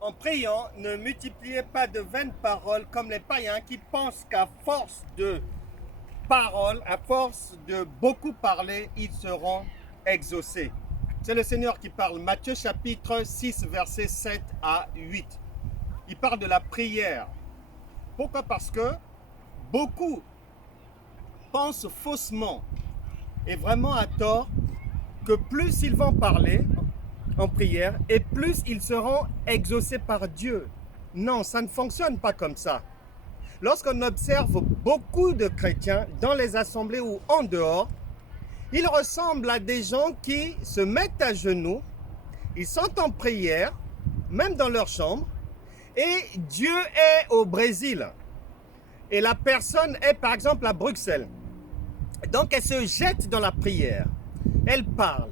En priant, ne multipliez pas de vaines paroles comme les païens qui pensent qu'à force de paroles, à force de beaucoup parler, ils seront exaucés. C'est le Seigneur qui parle. Matthieu chapitre 6, versets 7 à 8. Il parle de la prière. Pourquoi? Parce que beaucoup pensent faussement et vraiment à tort que plus ils vont parler en prière et plus ils seront exaucés par Dieu. Non, ça ne fonctionne pas comme ça. Lorsqu'on observe beaucoup de chrétiens dans les assemblées ou en dehors, ils ressemblent à des gens qui se mettent à genoux, ils sont en prière, même dans leur chambre, et Dieu est au Brésil. Et la personne est par exemple à Bruxelles. Donc elle se jette dans la prière. Elle parle,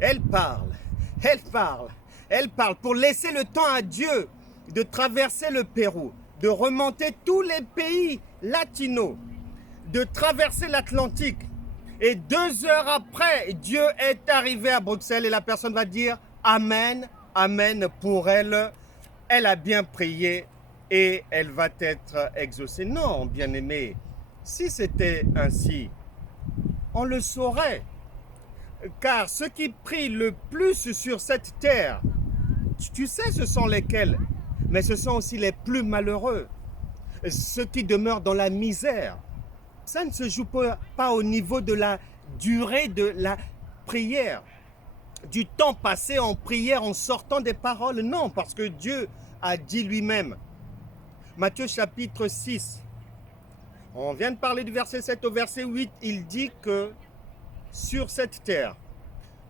elle parle, elle parle, elle parle pour laisser le temps à Dieu de traverser le Pérou, de remonter tous les pays latinos, de traverser l'Atlantique. Et 2 heures après, Dieu est arrivé à Bruxelles et la personne va dire Amen, Amen pour elle. Elle a bien prié et elle va être exaucée. Non, bien-aimé, si c'était ainsi, on le saurait. Car ceux qui prient le plus sur cette terre, tu sais ce sont lesquels, mais ce sont aussi les plus malheureux, ceux qui demeurent dans la misère. Ça ne se joue pas au niveau de la durée de la prière, du temps passé en prière, en sortant des paroles. Non, parce que Dieu a dit lui-même, Matthieu chapitre 6, on vient de parler du verset 7 au verset 8, il dit que sur cette terre,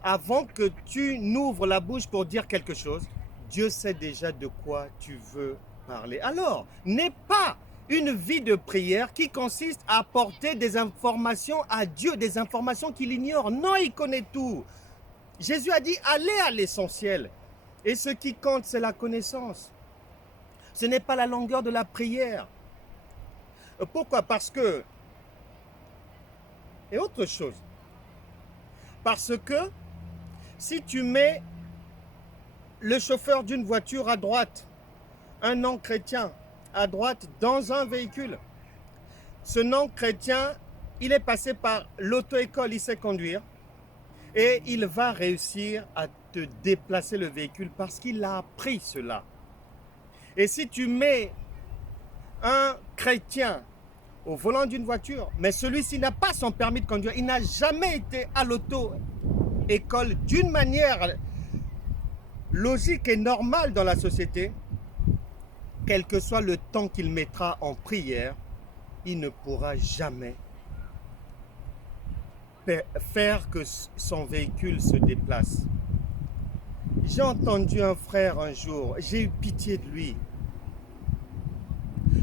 avant que tu n'ouvres la bouche pour dire quelque chose, Dieu sait déjà de quoi tu veux parler. Alors, n'est pas une vie de prière qui consiste à apporter des informations à Dieu, des informations qu'il ignore. Non, il connaît tout. Jésus a dit, allez à l'essentiel. Et ce qui compte, c'est la connaissance. Ce n'est pas la longueur de la prière. Pourquoi? Parce que, et autre chose, parce que si tu mets le chauffeur d'une voiture à droite, un non-chrétien à droite dans un véhicule, ce non-chrétien, il est passé par l'auto-école, il sait conduire et il va réussir à te déplacer le véhicule parce qu'il a appris cela. Et si tu mets un chrétien au volant d'une voiture, mais celui-ci n'a pas son permis de conduire, il n'a jamais été à l'auto-école d'une manière logique et normale dans la société, quel que soit le temps qu'il mettra en prière, il ne pourra jamais faire que son véhicule se déplace. J'ai entendu un frère un jour, j'ai eu pitié de lui.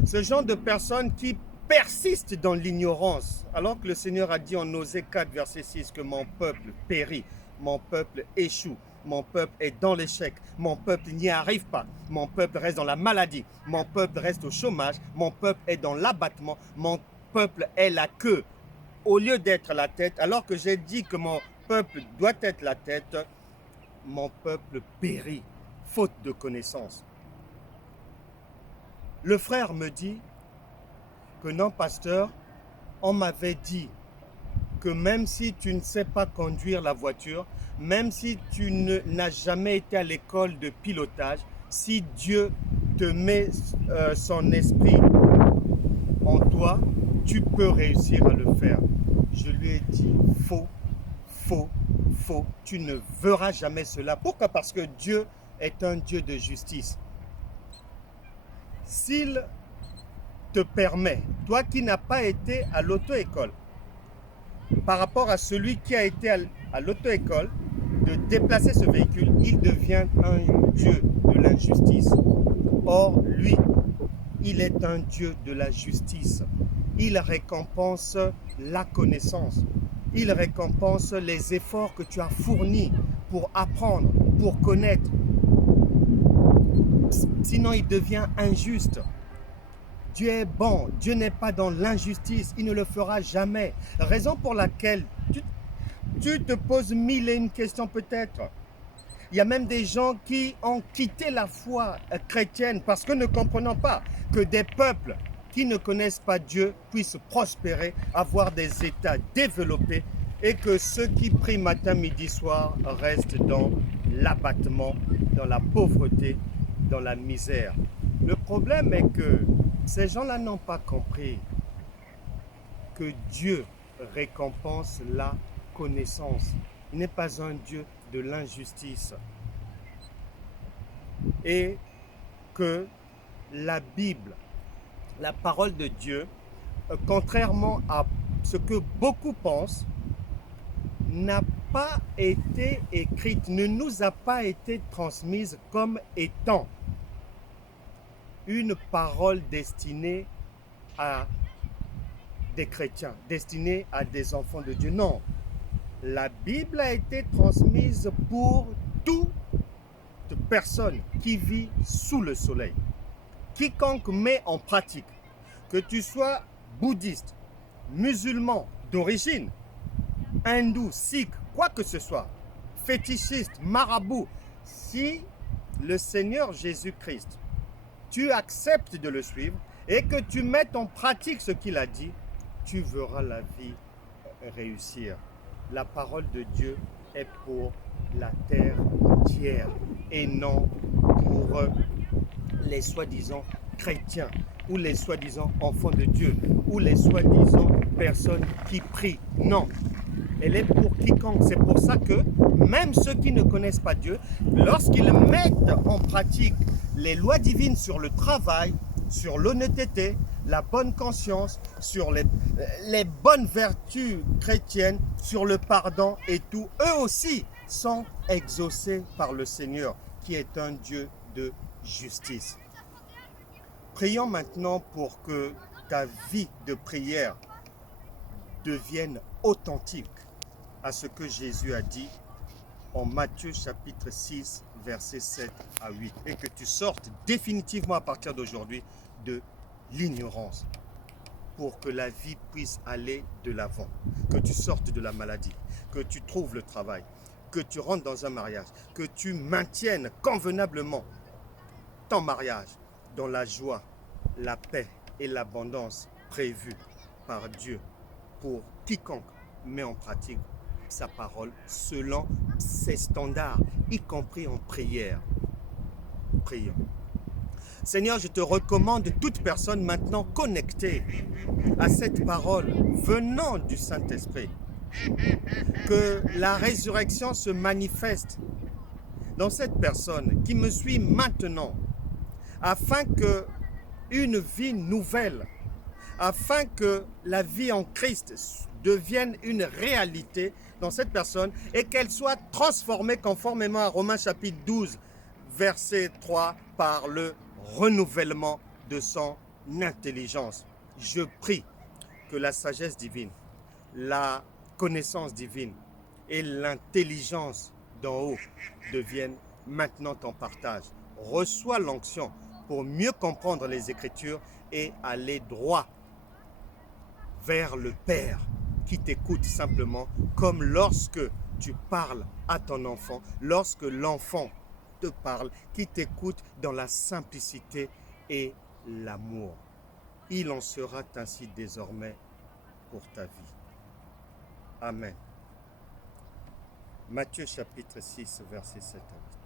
Ce genre de personne qui persiste dans l'ignorance, alors que le Seigneur a dit en Osée 4, verset 6, que mon peuple périt, mon peuple échoue, mon peuple est dans l'échec, mon peuple n'y arrive pas, mon peuple reste dans la maladie, mon peuple reste au chômage, mon peuple est dans l'abattement, mon peuple est la queue au lieu d'être la tête, alors que j'ai dit que mon peuple doit être la tête, mon peuple périt, faute de connaissance. Le frère me dit que non, pasteur, on m'avait dit que même si tu ne sais pas conduire la voiture, même si tu n'as jamais été à l'école de pilotage, si Dieu te met son esprit en toi, tu peux réussir à le faire. Je lui ai dit, faux, faux, faux, tu ne verras jamais cela. Pourquoi? Parce que Dieu est un Dieu de justice. S'il te permet, toi qui n'as pas été à l'auto-école, par rapport à celui qui a été à l'auto-école, de déplacer ce véhicule, il devient un Dieu de l'injustice. Or, lui, il est un Dieu de la justice. Il récompense la connaissance. Il récompense les efforts que tu as fournis pour apprendre, pour connaître. Sinon, il devient injuste. Dieu est bon, Dieu n'est pas dans l'injustice, il ne le fera jamais. Raison pour laquelle tu te poses mille et une questions peut-être. Il y a même des gens qui ont quitté la foi chrétienne parce que ne comprenant pas que des peuples qui ne connaissent pas Dieu puissent prospérer, avoir des États développés et que ceux qui prient matin, midi, soir restent dans l'abattement, dans la pauvreté, dans la misère. Le problème est que ces gens-là n'ont pas compris que Dieu récompense la connaissance. Il n'est pas un Dieu de l'injustice. Et que la Bible, la parole de Dieu, contrairement à ce que beaucoup pensent, n'a pas été écrite, ne nous a pas été transmise comme étant une parole destinée à des chrétiens, destinée à des enfants de Dieu. Non, la Bible a été transmise pour toute personne qui vit sous le soleil. Quiconque met en pratique, que tu sois bouddhiste, musulman d'origine, hindou, sikh, quoi que ce soit, fétichiste, marabout, si le Seigneur Jésus-Christ, tu acceptes de le suivre et que tu mettes en pratique ce qu'il a dit, tu verras la vie réussir. La parole de Dieu est pour la terre entière et non pour les soi-disant chrétiens ou les soi-disant enfants de Dieu ou les soi-disant personnes qui prient. Non, elle est pour quiconque. C'est pour ça que même ceux qui ne connaissent pas Dieu, lorsqu'ils mettent en pratique les lois divines sur le travail, sur l'honnêteté, la bonne conscience, sur les bonnes vertus chrétiennes, sur le pardon et tout, eux aussi sont exaucés par le Seigneur qui est un Dieu de justice. Prions maintenant pour que ta vie de prière devienne authentique à ce que Jésus a dit en Matthieu chapitre 6, versets 7 à 8, et que tu sortes définitivement à partir d'aujourd'hui de l'ignorance pour que la vie puisse aller de l'avant, que tu sortes de la maladie, que tu trouves le travail, que tu rentres dans un mariage, que tu maintiennes convenablement ton mariage dans la joie, la paix et l'abondance prévues par Dieu pour quiconque met en pratique sa parole selon ses standards, y compris en prière. Prions. Seigneur, je te recommande toute personne maintenant connectée à cette parole venant du Saint-Esprit. Que la résurrection se manifeste dans cette personne qui me suit maintenant, afin que une vie nouvelle, afin que la vie en Christ devienne une réalité dans cette personne et qu'elle soit transformée conformément à Romains chapitre 12, verset 3, par le renouvellement de son intelligence. Je prie que la sagesse divine, la connaissance divine et l'intelligence d'en haut deviennent maintenant ton partage. Reçois l'onction pour mieux comprendre les Écritures et aller droit vers le Père qui t'écoute simplement, comme lorsque tu parles à ton enfant, lorsque l'enfant te parle, qui t'écoute dans la simplicité et l'amour. Il en sera ainsi désormais pour ta vie. Amen. Matthieu chapitre 6, verset 7 à 8.